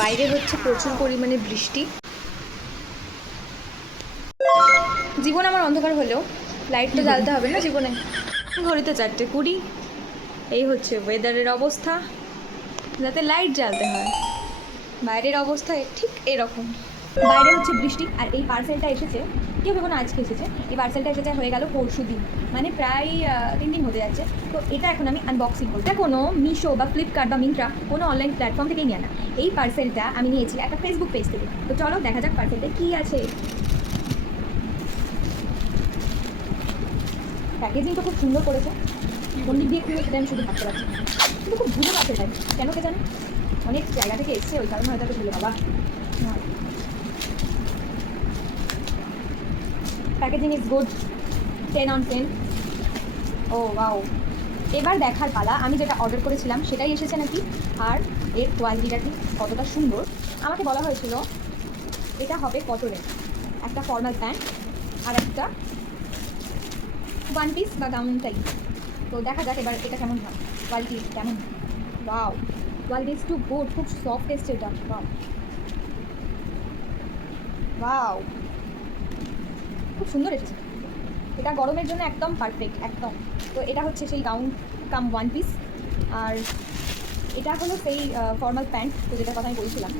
বাইরে হচ্ছে প্রচুর পরিমাণে বৃষ্টি। জীবন আমার অন্ধকার হলেও লাইট তো জ্বালতে হবে না জীবনে। ঘড়িতে 4:20। এই হচ্ছে ওয়েদারের অবস্থা, যাতে লাইট জ্বালতে হয়। বাইরের অবস্থা ঠিক এরকম। বাইরে হচ্ছে বৃষ্টি, আর এই পার্সেলটা এসেছে, কেউ ভেবো না আজকে এসেছে, এই পার্সেলটা এসেছে হয়ে গেল পরশু দিন, মানে প্রায় 3 দিন হতে যাচ্ছে। তো এটা এখন আমি আনবক্সিং করবো। এটা কোনো মিশো বা ফ্লিপকার্ট বা মিন্ত্রা কোনো অনলাইন প্ল্যাটফর্ম থেকেই নিয়ে না। এই পার্সেলটা আমি নিয়েছি একটা ফেসবুক পেজ থেকে। তো চলো দেখা যাক পার্সেলটা কী আছে। প্যাকেজিং তো খুব সুন্দর করেছে, কোন দিক দিয়ে খুলে সেটা আমি শুধু ভাবতে পারছি, কিন্তু খুব ধুলো পার্সেলটাই কেন কে জানে, অনেক জায়গা থেকে এসছে ওই কারণে হয়তো ধুলো। বাবা packaging is good, 10/10। Oh wow, এবার দেখার পালা আমি যেটা অর্ডার করেছিলাম সেটাই এসেছে নাকি, আর এর কোয়ালিটিটা ঠিক কতটা সুন্দর। আমাকে বলা হয়েছিল এটা হবে কটনের একটা ফর্মাল প্যান্ট আর একটা ওয়ান পিস বা গাউন টাইপ। তো দেখা যাক এবার এটা কেমন হয়, কোয়ালিটি কেমন। Wow, quality is too good, খুব সফট এসছে এটা। ওয়াও ওয়াও, খুব সুন্দর এসেছে। এটা গরমের জন্য একদম পারফেক্ট, একদম। তো এটা হচ্ছে সেই গাউন কাম ওয়ান পিস, আর এটা হলো সেই ফর্মাল প্যান্ট, তো যেটার কথা আমি বলছিলাম।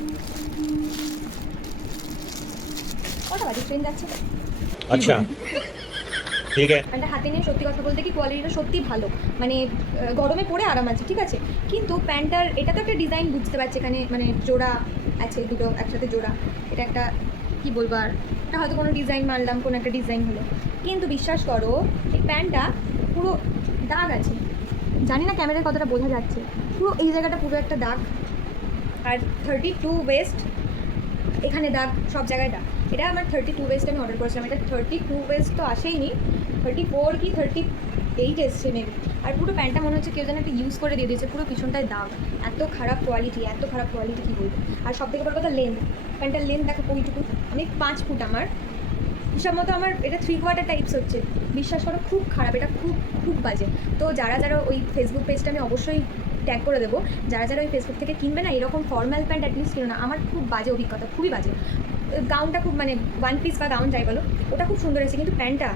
কটা বাজে, ট্রেন যাচ্ছে। আচ্ছা ঠিক আছে। প্যান্টটা হাতে নিয়ে সত্যি কথা বলতে কি কোয়ালিটিটা সত্যি ভালো, মানে গরমে পরে আরাম আছে, ঠিক আছে। কিন্তু প্যান্টটার এটা তো একটা ডিজাইন বুঝতে পারছি, এখানে মানে জোড়া আছে, দুটো একসাথে জোড়া। এটা একটা কি বলবো, আর এটা হয়তো কোনো ডিজাইন মানলাম, কোনো একটা ডিজাইন হলো, কিন্তু বিশ্বাস করো এই প্যান্টটা পুরো দাগ আছে। জানি না ক্যামেরায় কতটা বোঝা যাচ্ছে, পুরো এই জায়গাটা পুরো একটা দাগ। আর 32 ওয়েস্ট, এখানে দাগ, সব জায়গায় দাগ। এটা আমার 32 ওয়েস্ট আমি অর্ডার করেছিলাম, এটা 32 ওয়েস্ট তো আসেইনি, 34 কি 38 এসছে মেবি। আর পুরো প্যান্টটা মনে হচ্ছে কেউ যেন একটা ইউজ করে দিয়ে দিয়েছে, পুরো পিছনটায় দাগ। এত খারাপ কোয়ালিটি, এত খারাপ কোয়ালিটি কী বলবো। আর সব থেকে বড় কথা লেন্থ, প্যান্টটার লেন্থ দেখো ওইটুকু, আমি 5 ফুট আমার হিসাব মতো, আমার এটা 3/4 টাইপস হচ্ছে। বিশ্বাস করো খুব খারাপ, এটা খুব খুব বাজে। তো যারা যারা ওই ফেসবুক পেজটা আমি অবশ্যই ট্যাগ করে দেবো, যারা যারা ওই ফেসবুক থেকে কিনবে না এরকম ফর্মাল প্যান্ট অ্যাটলিস্ট কিনো না। আমার খুব বাজে অভিজ্ঞতা, খুবই বাজে। গাউনটা খুব মানে ওয়ান পিস বা গাউন যাই বলো, ওটা খুব সুন্দর এসেছে, কিন্তু প্যান্টটা